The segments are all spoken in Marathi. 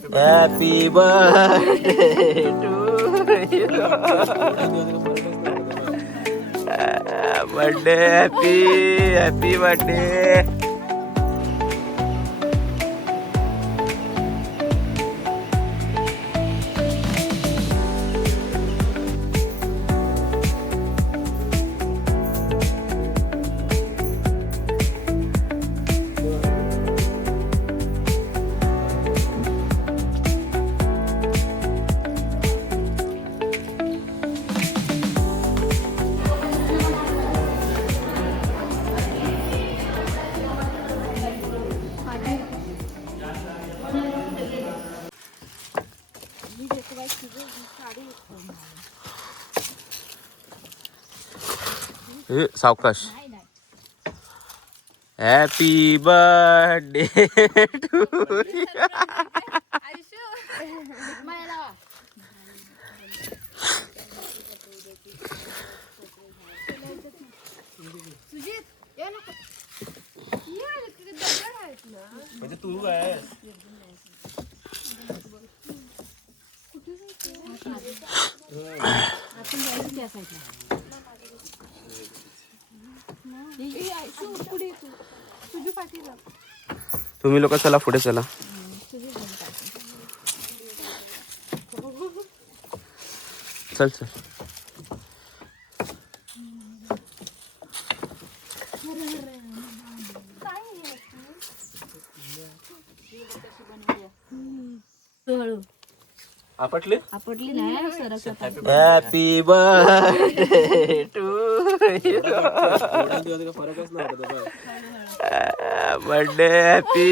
Happy birthday to birthday happy happy birthday. सावकाश. हॅपी बर्थडे टू म्हणजे तू काय तुम्ही लोक चला पुढे चला. चल चल. आपटली नाही सरक. Happy birthday to birthday happy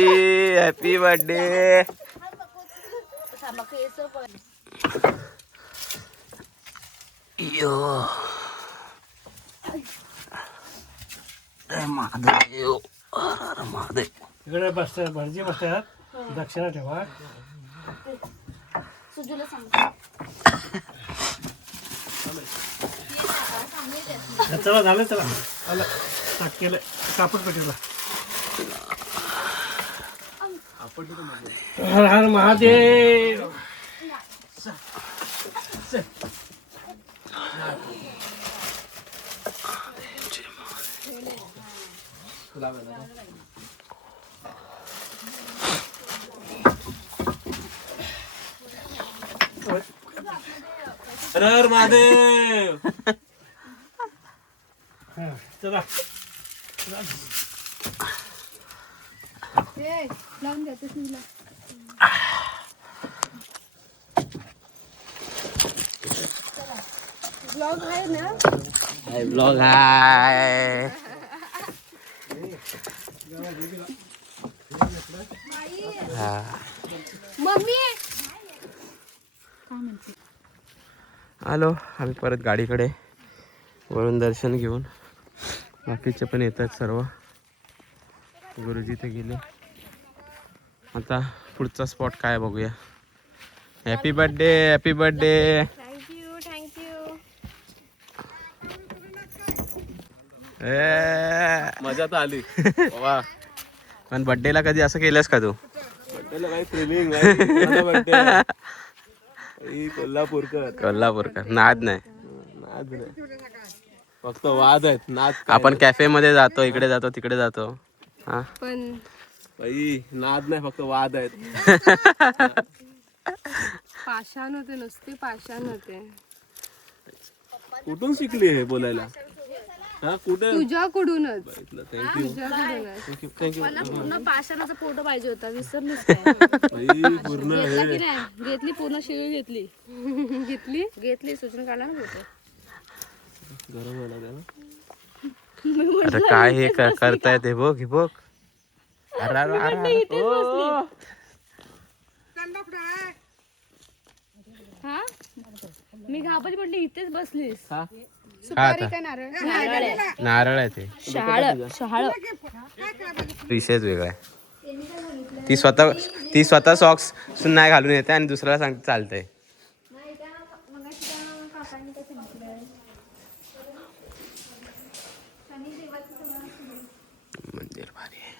happy birthday. यो महादेव महादेव. इकडे बसतात भटजी बसतात. दक्षिणा ठेवा. चला झालं चला आलं ताट केलं कापड पेटीला. हर हर महादेव. हर हर महादेव. चला लावून द्यायचं तुला. ब्लॉग आहे ना. हाय ब्लॉग हाय. मम्मी आलो आम्ही परत गाडीकडे वळून दर्शन घेऊन. बाकीचे पण येत आहेत सर्व. गुरुजी ते गेले. आता पुढचा स्पॉट काय बघूया. Happy birthday happy birthday. Thank you thank you. मजा तर आली वा. पण बर्थडेला कधी असं केलंस का तू. बर्थडेला काही फिलिंग कोल्हापूरकर नाद नाही. नाद नाही फक्त वाद आहेत. नाद आपण कॅफे मध्ये जातो इकडे जातो तिकडे जातो. हा पण बाई नाद नाही फक्त वाद आहेत. पाषाण होते नुसते पाषाण होते. कुठून शिकली हे बोलायला. हा कुठे तुझ्याकडूनच. थँक्यू तुझ्याकडूनच. थँक्यू. मला पूर्ण पाषाणाचा फोटो पाहिजे होता. विसरलीस काय. बाई पूर्ण घेतला हे की नाही. घेतली पूर्ण शिळी घेतली. घेतली सूचना काढला ना फोटो. गरम व्हायला द्या ना. अरे काय हे करताय ते बघ हे बघ. अरे अरे अरे ओ. हा मी घाबरली म्हटली इथेच बसलीस. हा सुपारी आता का नारळ. नारळ आहे ते. शहाळ. विषयच वेगळा आहे. ती स्वतः सॉक्स नाही घालून येते आणि दुसऱ्याला सांगते चालतंय. मंदिर भारी आहे.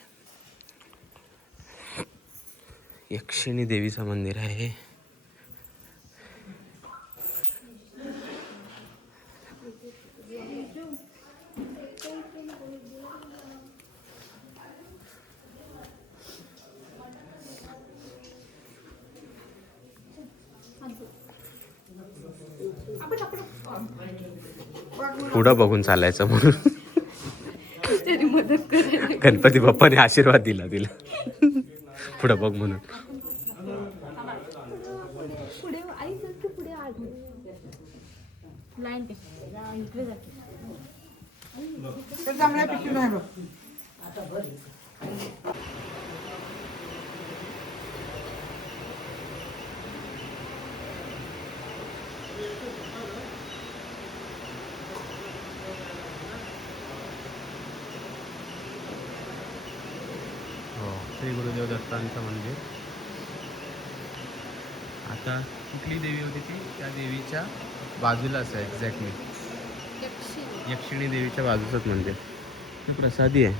यक्षिणी देवीचं मंदिर आहे हे. पुढं बघून चालायचं म्हणून गणपती बाप्पाने आशीर्वाद दिला तिला पुढं बघ म्हणून. श्री गुरुदेव दत्तांचं मंदिर. आता कुठली देवी होती ती? त्या देवीच्या बाजूलाच आहे एक्झॅक्टली. यक्षिणी देवीच्या बाजूचंच मंदिर. ते प्रसादी आहे.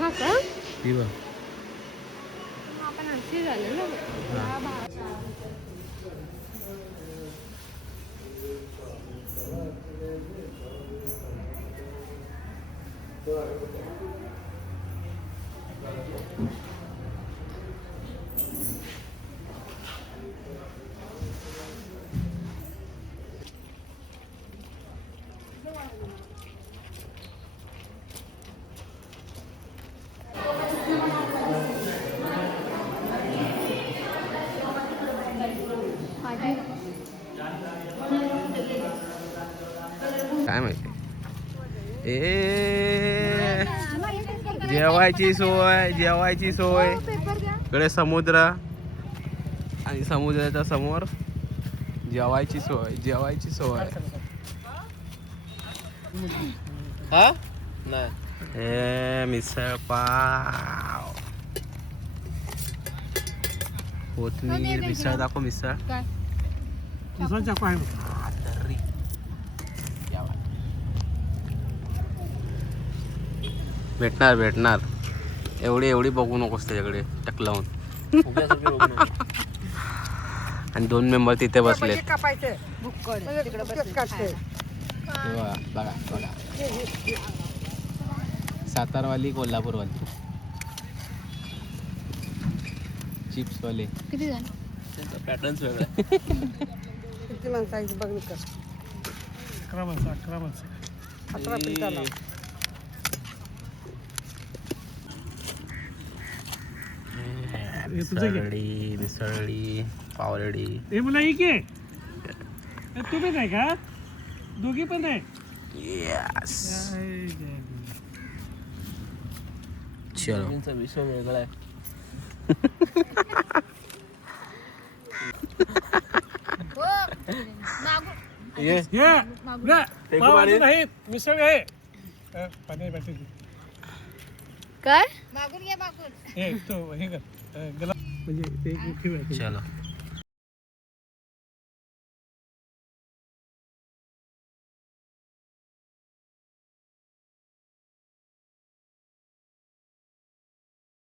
हा का? ती बघ. आपण अशी झालं ना. काय माहिती. जेवायची सोय, जेवायची सोय. इकडे समुद्र आणि समुद्राच्या समोर जेवायची सोय, जेवायची सोय. हा नाही हे मिसळ पाव, कोथमीर मिसळ. दाखव मिसळ. भेटणार भेटणार. एवढी एवढी बघू नकोस त्याच्याकडे टक लावून. आणि 2 मेंबर तिथे बसलेत. तेव्हा बघा बघा. सातारवाली, कोल्हापूरवाली, चिप्सवाले. किती जण? त्यांचा पॅटर्न्स वेगळा. किती माणसांची बघ कर. 11 माणसं 11 पिंटाला. मिसळी मिसळी पावरडी. हे मुला एक आहे. तू पण आहे का? दोघी पण आहे. यस. चलो. विषय वेगळा आहे. नाही मिसळ आहे. पाणी पाठी काय? हे तो हे कर म्हणजे ते चलो.